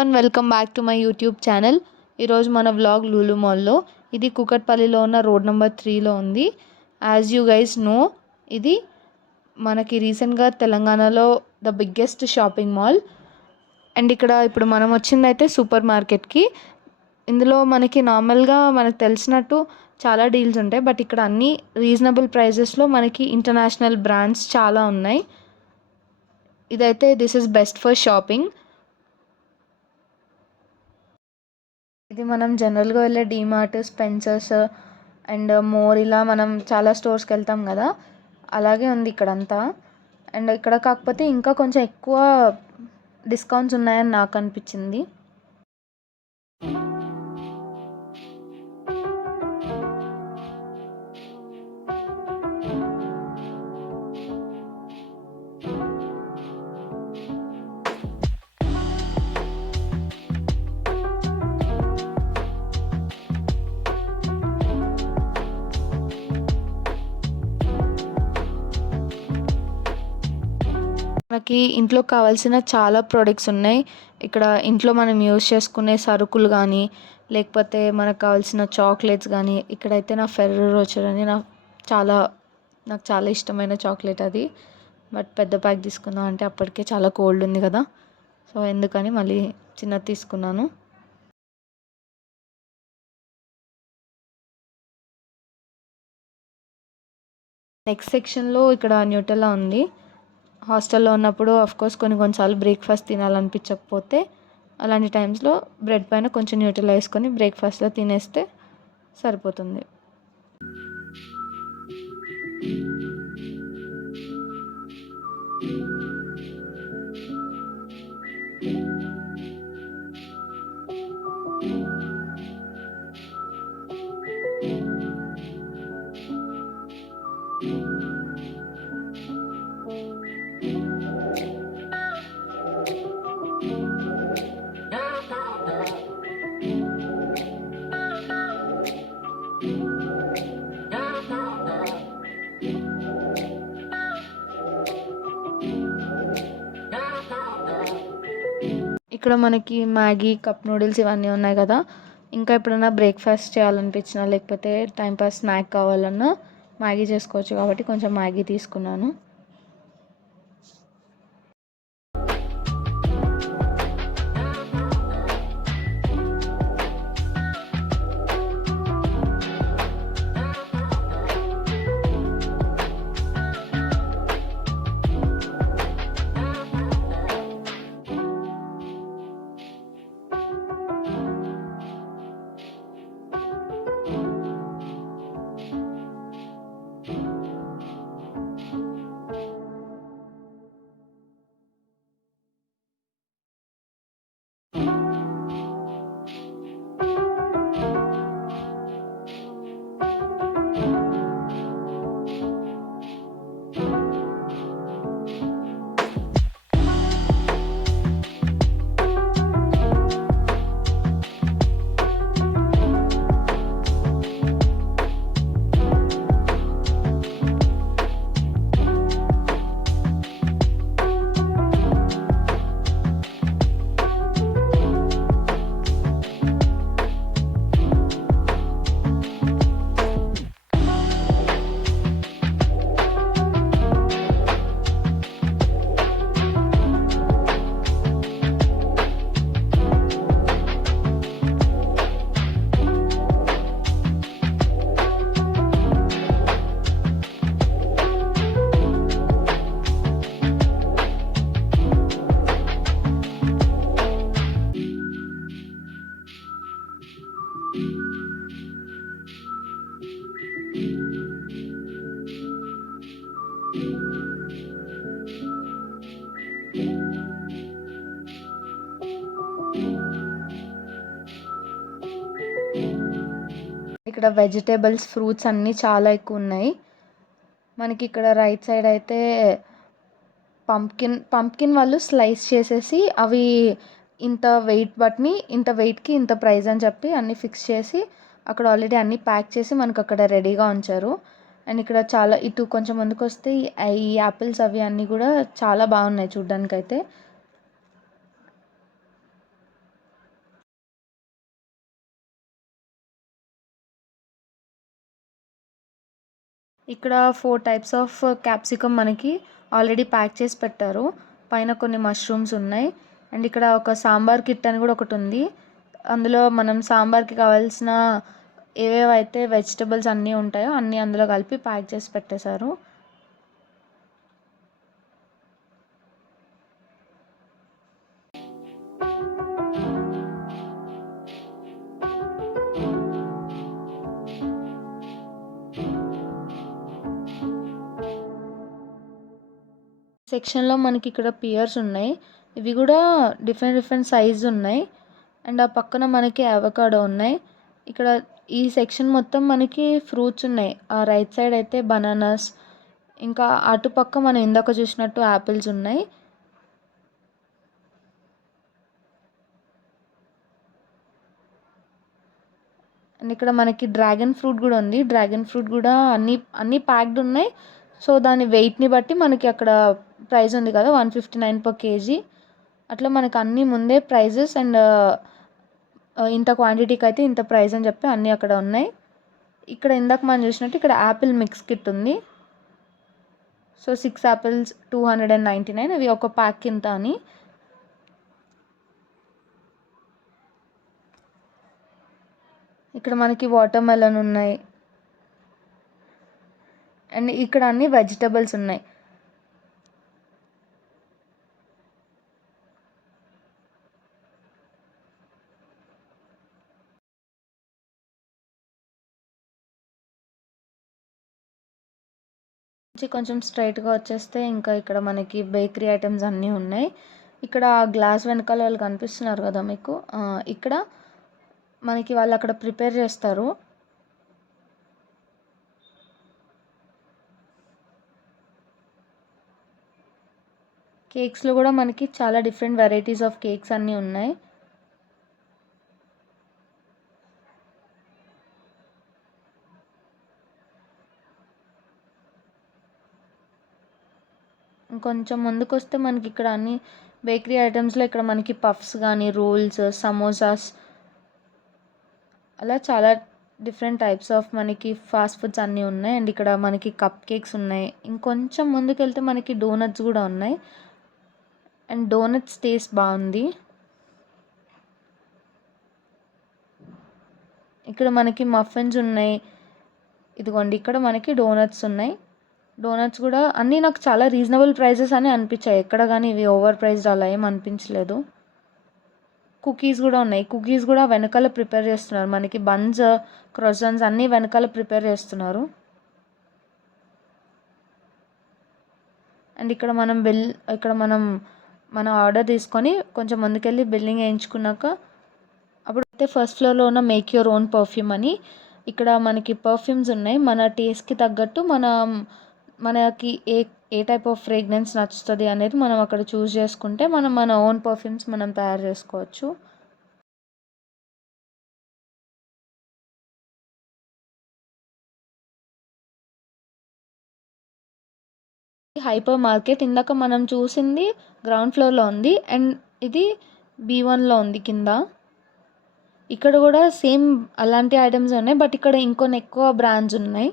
And welcome back to my YouTube channel. ఈరోజు మన vlog Lulu మాల్లో. ఇది కూకట్పల్లిలో ఉన్న రోడ్ నెంబర్ 3లో ఉంది. యాజ్ యూ గైస్ నో, ఇది మనకి రీసెంట్గా తెలంగాణలో the biggest shopping mall. And ఇక్కడ ఇప్పుడు మనం వచ్చిందైతే సూపర్ మార్కెట్కి. ఇందులో మనకి నార్మల్గా మనకు తెలిసినట్టు చాలా డీల్స్ ఉంటాయి, బట్ ఇక్కడ అన్నీ రీజనబుల్ ప్రైజెస్లో మనకి ఇంటర్నేషనల్ బ్రాండ్స్ చాలా ఉన్నాయి. ఇదైతే this is best for shopping. ఇది మనం జనరల్గా వెళ్ళే డీమార్ట్, స్పెన్సర్స్ అండ్ మోర్ ఇలా మనం చాలా స్టోర్స్కి వెళ్తాం కదా, అలాగే ఉంది ఇక్కడంతా. అండ్ ఇక్కడ కాకపోతే ఇంకా కొంచెం ఎక్కువ డిస్కౌంట్స్ ఉన్నాయని నాకు అనిపించింది. మనకి ఇంట్లో కావాల్సిన చాలా ప్రోడక్ట్స్ ఉన్నాయి ఇక్కడ. ఇంట్లో మనం యూస్ చేసుకునే సరుకులు కానీ, లేకపోతే మనకు కావాల్సిన చాక్లెట్స్ కానీ. ఇక్కడైతే నా ఫెర్రో రోచర్ అని నాకు చాలా ఇష్టమైన చాక్లెట్ అది, బట్ పెద్ద ప్యాక్ తీసుకుందాం అంటే అప్పటికే చాలా కోల్డ్ ఉంది కదా, సో ఎందుకని మళ్ళీ చిన్నది తీసుకున్నాను. నెక్స్ట్ సెక్షన్లో ఇక్కడ న్యూటెల్లా ఉంది. హాస్టల్లో ఉన్నప్పుడు ఆఫ్కోర్స్ కొన్నిసార్లు బ్రేక్ఫాస్ట్ తినాలనిపించకపోతే అలాంటి టైమ్స్లో బ్రెడ్ పైన కొంచెం న్యూటెల్లా వేసుకొని బ్రేక్ఫాస్ట్లో తినేస్తే సరిపోతుంది. ఇక్కడ మనకి మ్యాగీ, కప్ నూడిల్స్ ఇవన్నీ ఉన్నాయి కదా. ఇంకా ఎప్పుడైనా బ్రేక్ఫాస్ట్ చేయాలనిపించినా, లేకపోతే టైంపాస్ స్నాక్ కావాలన్నా మ్యాగీ చేసుకోవచ్చు కాబట్టి కొంచెం మ్యాగీ తీసుకున్నాను. ఇక్కడ వెజిటేబుల్స్, ఫ్రూట్స్ అన్నీ చాలా ఎక్కువ ఉన్నాయి. మనకి ఇక్కడ రైట్ సైడ్ అయితే పంప్కిన్ వాళ్ళు స్లైస్ చేసేసి అవి ఇంత వెయిట్కి ఇంత ప్రైస్ అని చెప్పి అన్నీ ఫిక్స్ చేసి అక్కడ ఆల్రెడీ అన్నీ ప్యాక్ చేసి మనకు అక్కడ రెడీగా ఉంచారు. అండ్ ఇక్కడ చాలా ఇటు కొంచెం ముందుకు వస్తే ఈ యాపిల్స్ అవి అన్నీ కూడా చాలా బాగున్నాయి చూడ్డానికైతే. ఇక్కడ 4 టైప్స్ ఆఫ్ క్యాప్సికమ్ మనకి ఆల్రెడీ ప్యాక్ చేసి పెట్టారు. పైన కొన్ని మష్రూమ్స్ ఉన్నాయి. అండ్ ఇక్కడ ఒక సాంబార్ కిట్ అని కూడా ఒకటి ఉంది. అందులో మనం సాంబార్కి కావాల్సిన ఏవేవైతే వెజిటబుల్స్ అన్నీ ఉంటాయో అన్నీ అందులో కలిపి ప్యాక్ చేసి పెట్టేశారు. సెక్షన్లో మనకి ఇక్కడ పియర్స్ ఉన్నాయి. ఇవి కూడా డిఫరెంట్ సైజ్ ఉన్నాయి. అండ్ ఆ పక్కన మనకి అవకాడో ఉన్నాయి. ఇక్కడ ఈ సెక్షన్ మొత్తం మనకి ఫ్రూట్స్ ఉన్నాయి. ఆ రైట్ సైడ్ అయితే బనానాస్, ఇంకా అటుపక్క మనం ఇందాక చూసినట్టు యాపిల్స్ ఉన్నాయి. అండ్ ఇక్కడ మనకి డ్రాగన్ ఫ్రూట్ కూడా ఉంది. డ్రాగన్ ఫ్రూట్ కూడా అన్నీ ప్యాక్డ్ ఉన్నాయి. సో దాని వెయిట్ని బట్టి మనకి అక్కడ ప్రైస్ ఉంది కదా 159 per kg. అట్లా మనకు అన్నీ ముందే ప్రైజెస్ అండ్ ఇంత క్వాంటిటీకి అయితే ఇంత ప్రైస్ అని చెప్పి అన్నీ అక్కడ ఉన్నాయి. ఇక్కడ ఇందాక మనం చూసినట్టు ఇక్కడ యాపిల్ మిక్స్ కిట్ ఉంది. సో 6 యాపిల్స్ 299, అవి ఒక ప్యాక్ ఇంత అని. ఇక్కడ మనకి వాటర్ మెలన్ ఉన్నాయి. అండ్ ఇక్కడ అన్ని వెజిటబుల్స్ ఉన్నాయి. కొంచెం స్ట్రైట్గా వచ్చేస్తే ఇంకా ఇక్కడ మనకి బేకరీ ఐటమ్స్ అన్నీ ఉన్నాయి. ఇక్కడ గ్లాస్ వెనకాల వాళ్ళు కనిపిస్తున్నారు కదా మీకు, ఇక్కడ మనకి వాళ్ళు అక్కడ ప్రిపేర్ చేస్తారు. కేక్స్లో కూడా మనకి చాలా డిఫరెంట్ వెరైటీస్ ఆఫ్ కేక్స్ అన్నీ ఉన్నాయి. కొంచెం ముందుకు వస్తే మనకి ఇక్కడ అన్ని బేకరీ ఐటమ్స్లో ఇక్కడ మనకి పఫ్స్ కానీ రోల్స్, సమోసాస్, అలా చాలా డిఫరెంట్ టైప్స్ ఆఫ్ మనకి ఫాస్ట్ ఫుడ్స్ అన్నీ ఉన్నాయి. అండ్ ఇక్కడ మనకి కప్ కేక్స్ ఉన్నాయి. ఇంకొంచెం ముందుకు వెళ్తే మనకి డోనట్స్ కూడా ఉన్నాయి. అండ్ డోనట్స్ టేస్ట్ బాగుంది. ఇక్కడ మనకి మఫిన్స్ ఉన్నాయి. ఇదిగోండి ఇక్కడ మనకి డోనట్స్ ఉన్నాయి. డోనట్స్ కూడా అన్నీ నాకు చాలా రీజనబుల్ ప్రైజెస్ అని అనిపించాయి. ఎక్కడ కానీ ఇవి ఓవర్ ప్రైస్డ్ అలా ఏం అనిపించలేదు. కుకీస్ కూడా ఉన్నాయి. కుకీస్ కూడా వెనకాల ప్రిపేర్ చేస్తున్నారు. మనకి బన్స్, క్రోసన్స్ అన్నీ వెనకాల ప్రిపేర్ చేస్తున్నారు. అండ్ ఇక్కడ మనం మన ఆర్డర్ తీసుకొని కొంచెం ముందుకెళ్ళి బిల్లింగ్ వేయించుకున్నాక అప్పుడు అయితే ఫస్ట్ ఫ్లోర్లో ఉన్న మేక్ యువర్ ఓన్ పర్ఫ్యూమ్ అని ఇక్కడ మనకి పర్ఫ్యూమ్స్ ఉన్నాయి. మన టేస్ట్కి తగ్గట్టు మనకి ఏ టైప్ ఆఫ్ ఫ్రేగ్రెన్స్ నచ్చుతుంది అనేది మనం అక్కడ చూస్ చేసుకుంటే మన ఓన్ పర్ఫ్యూమ్స్ మనం తయారు చేసుకోవచ్చు. హైపర్ మార్కెట్ ఇందాక మనం చూసింది గ్రౌండ్ ఫ్లోర్లో ఉంది. అండ్ ఇది B1లో ఉంది కింద. ఇక్కడ కూడా సేమ్ అలాంటి ఐటమ్స్ ఉన్నాయి. బట్ ఇక్కడ ఇంకొన్ని ఎక్కువ బ్రాండ్స్ ఉన్నాయి.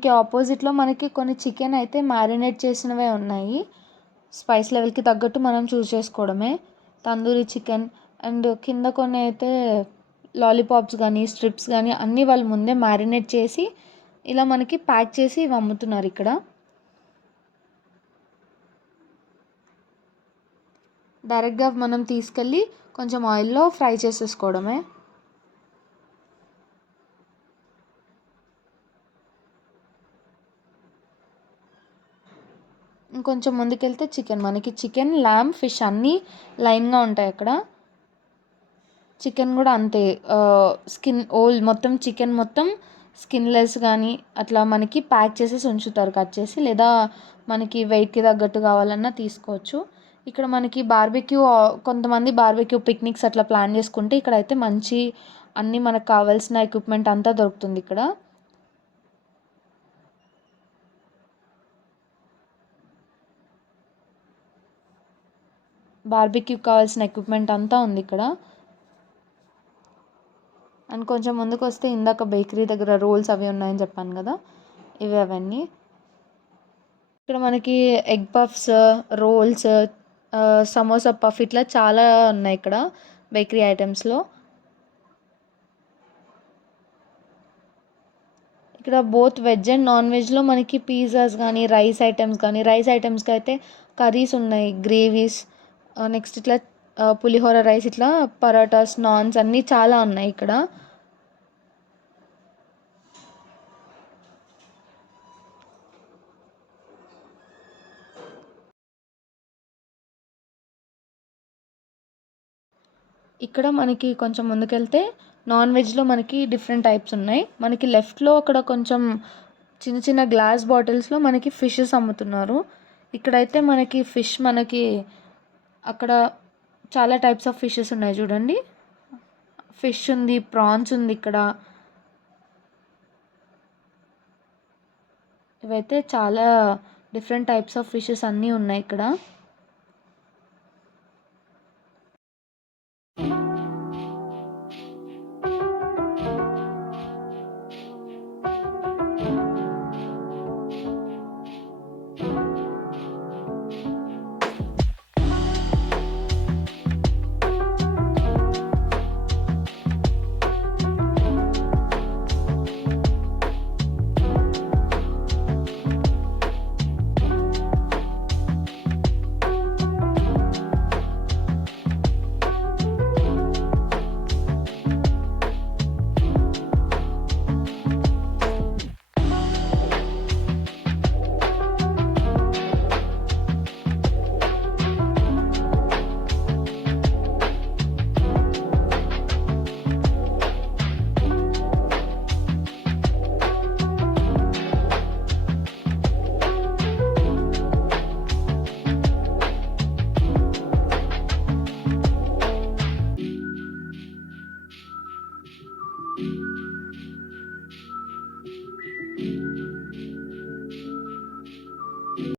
దీనికి ఆపోజిట్లో మనకి కొన్ని చికెన్ అయితే మ్యారినేట్ చేసినవే ఉన్నాయి. స్పైస్ లెవెల్కి తగ్గట్టు మనం చూస్ చేసుకోవడమే. తందూరి చికెన్ అండ్ కింద కొన్ని అయితే లాలీపాప్స్ కానీ స్ట్రిప్స్ కానీ అన్నీ వాళ్ళు ముందే మ్యారినేట్ చేసి ఇలా మనకి ప్యాక్ చేసి ఇవి అమ్ముతున్నారు ఇక్కడ. డైరెక్ట్గా మనం తీసుకెళ్ళి కొంచెం ఆయిల్లో ఫ్రై చేసేసుకోవడమే. ఇంకొంచెం ముందుకెళ్తే మనకి చికెన్, ల్యామ్, ఫిష్ అన్నీ లైన్గా ఉంటాయి అక్కడ. చికెన్ కూడా అంతే, స్కిన్ మొత్తం చికెన్ మొత్తం స్కిన్లెస్ కానీ అట్లా మనకి ప్యాక్ చేసేసి ఉంచుతారు కట్ చేసి, లేదా మనకి వెయిట్కి తగ్గట్టు కావాలన్నా తీసుకోవచ్చు. ఇక్కడ మనకి బార్బెక్యూ, కొంతమంది బార్బెక్యూ పిక్నిక్స్ అట్లా ప్లాన్ చేసుకుంటే ఇక్కడైతే మంచి అన్నీ మనకు కావాల్సిన ఎక్విప్మెంట్ అంతా దొరుకుతుంది ఇక్కడ. బార్బెక్యూకి కావాల్సిన ఎక్విప్మెంట్ అంతా ఉంది ఇక్కడ. అండ్ కొంచెం ముందుకు వస్తే ఇందాక బేకరీ దగ్గర రోల్స్ అవి ఉన్నాయని చెప్పాను కదా, అవన్నీ. ఇక్కడ మనకి egg puffs, rolls, samosa puff ఇట్లా చాలా ఉన్నాయి ఇక్కడ బేకరీ ఐటమ్స్లో. ఇక్కడ బోత్ వెజ్ అండ్ నాన్ వెజ్లో మనకి పిజ్జాస్ కానీ రైస్ ఐటమ్స్కి అయితే కర్రీస్ ఉన్నాయి, గ్రేవీస్, నెక్స్ట్ ఇట్లా పులిహోర రైస్, ఇట్లా పరోటాస్, నాన్స్ అన్నీ చాలా ఉన్నాయి ఇక్కడ. ఇక్కడ మనకి కొంచెం ముందుకెళ్తే నాన్ వెజ్లో మనకి డిఫరెంట్ టైప్స్ ఉన్నాయి. మనకి లెఫ్ట్లో అక్కడ కొంచెం చిన్న చిన్న గ్లాస్ బాటిల్స్లో మనకి ఫిషెస్ అమ్ముతున్నారు. ఇక్కడైతే మనకి ఫిష్ మనకి అక్కడ చాలా టైప్స్ ఆఫ్ ఫిషెస్ ఉన్నాయి చూడండి. ఫిష్ ఉంది, ప్రాన్స్ ఉంది ఇక్కడ. ఇవైతే చాలా డిఫరెంట్ టైప్స్ ఆఫ్ ఫిషెస్ అన్నీ ఉన్నాయి ఇక్కడ.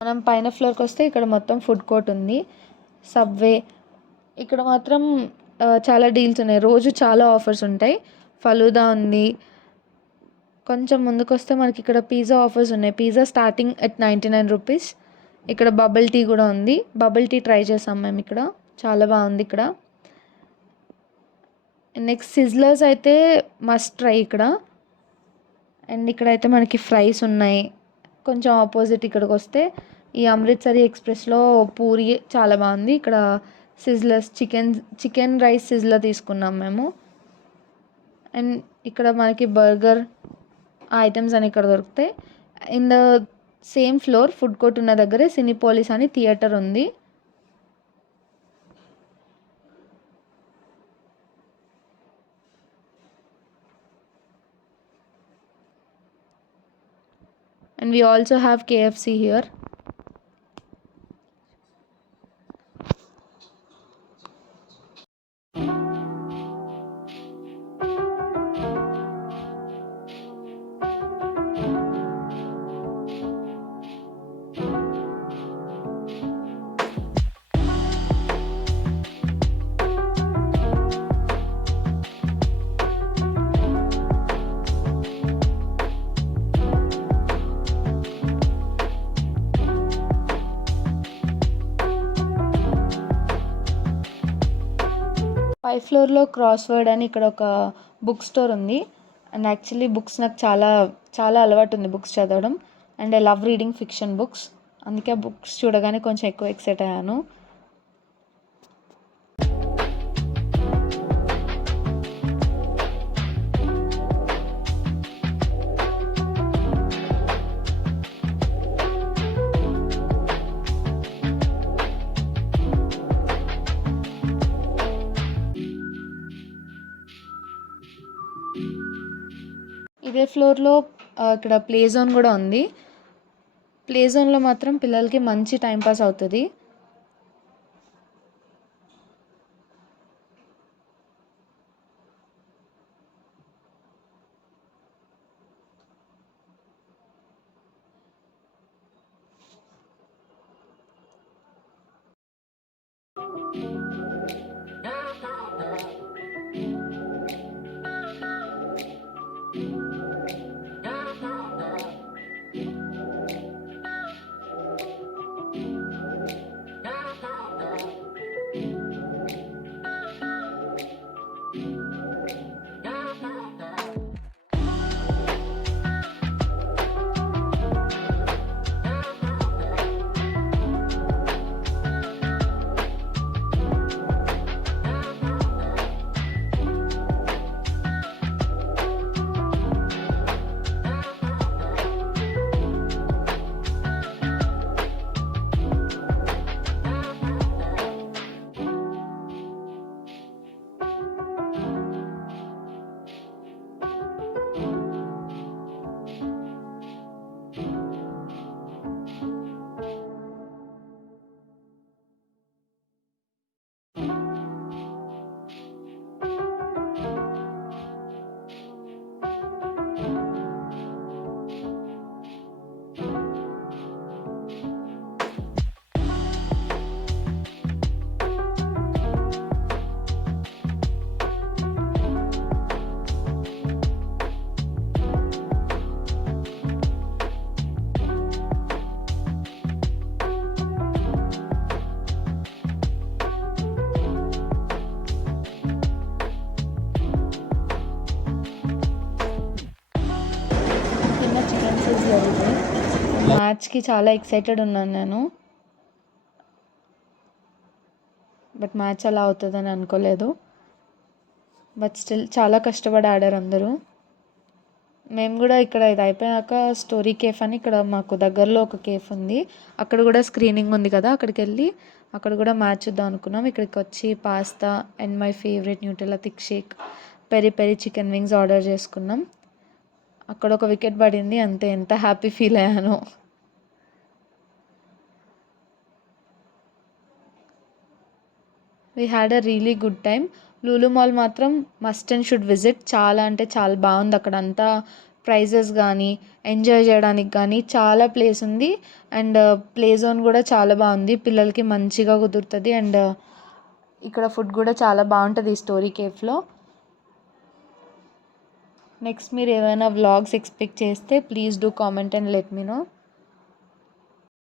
మనం పైన ఫ్లోర్కి వస్తే ఇక్కడ మొత్తం ఫుడ్ కోర్ట్ ఉంది, సబ్వే. ఇక్కడ మాత్రం చాలా డీల్స్ ఉన్నాయి, రోజు చాలా ఆఫర్స్ ఉంటాయి. ఫలూదా ఉంది. కొంచెం ముందుకు వస్తే మనకి ఇక్కడ పిజ్జా ఆఫర్స్ ఉన్నాయి. Pizza starting at 99 rupees. ఇక్కడ బబుల్ టీ కూడా ఉంది. బబుల్ టీ ట్రై చేసాం మేము ఇక్కడ, చాలా బాగుంది ఇక్కడ. నెక్స్ట్ సిజ్లర్స్ అయితే మస్ట్ ట్రై ఇక్కడ. అండ్ ఇక్కడైతే మనకి ఫ్రైస్ ఉన్నాయి. కొంచెం ఆపోజిట్ ఇక్కడికి వస్తే ఈ అమృత్సరి ఎక్స్ప్రెస్లో పూరి చాలా బాగుంది. ఇక్కడ సిజ్లర్స్ చికెన్ రైస్ సిజ్లర్ తీసుకున్నాం మేము. అండ్ ఇక్కడ మనకి బర్గర్ ఐటమ్స్ అని ఇక్కడ దొరుకుతాయి. In the same floor food court ఉన్న దగ్గరే సినిపోలిస్ అని థియేటర్ ఉంది. And we also have KFC here. పై ఫ్లోర్లో క్రాస్ వర్డ్ అని ఇక్కడ ఒక బుక్ స్టోర్ ఉంది. అండ్ యాక్చువల్లీ బుక్స్ నాకు చాలా చాలా అలవాటు ఉంది బుక్స్ చదవడం. And I love reading fiction books. అందుకే ఆ బుక్స్ చూడగానే కొంచెం ఎక్కువ ఎక్సైట్ అయ్యాను. ఇదే ఫ్లోర్లో ఇక్కడ ప్లే జోన్ కూడా ఉంది. ప్లే జోన్లో మాత్రం పిల్లలకి మంచి టైంపాస్ అవుతుంది. చికెన్ సైజ్ జరిగింది. మ్యాచ్కి చాలా ఎక్సైటెడ్ ఉన్నాను నేను. బట్ మ్యాచ్ అలా అవుతుందని అనుకోలేదు. బట్ స్టిల్ చాలా కష్టపడి ఆడారు అందరూ. మేము కూడా ఇక్కడ ఇది అయిపోయాక స్టోరీ కేఫ్ అని ఇక్కడ మాకు దగ్గరలో ఒక కేఫ్ ఉంది. అక్కడ కూడా స్క్రీనింగ్ ఉంది కదా, అక్కడికి వెళ్ళి అక్కడ కూడా మ్యాచ్ చూద్దాం అనుకున్నాం. ఇక్కడికి వచ్చి pasta and my favourite Nutella thick shake, peri peri chicken wings order చేసుకున్నాం. అక్కడ ఒక వికెట్ పడింది అంతే. ఎంత హ్యాపీ ఫీల్ అయ్యానో. We had a really good time. Lulu mall మాత్రం మస్ట్ అండ్ షుడ్ విజిట్. చాలా అంటే చాలా బాగుంది. అక్కడ అంతా ప్రైజెస్ కానీ ఎంజాయ్ చేయడానికి కానీ చాలా ప్లేస్ ఉంది. అండ్ ప్లే జోన్ కూడా చాలా బాగుంది. పిల్లలకి మంచిగా కుదురుతుంది. అండ్ ఇక్కడ ఫుడ్ కూడా చాలా బాగుంటుంది ఈ స్టోరీ కేఫ్లో. నెక్స్ట్ మీరు ఏమైనా వ్లాగ్స్ ఎక్స్పెక్ట్ చేస్తే please do comment and let me no.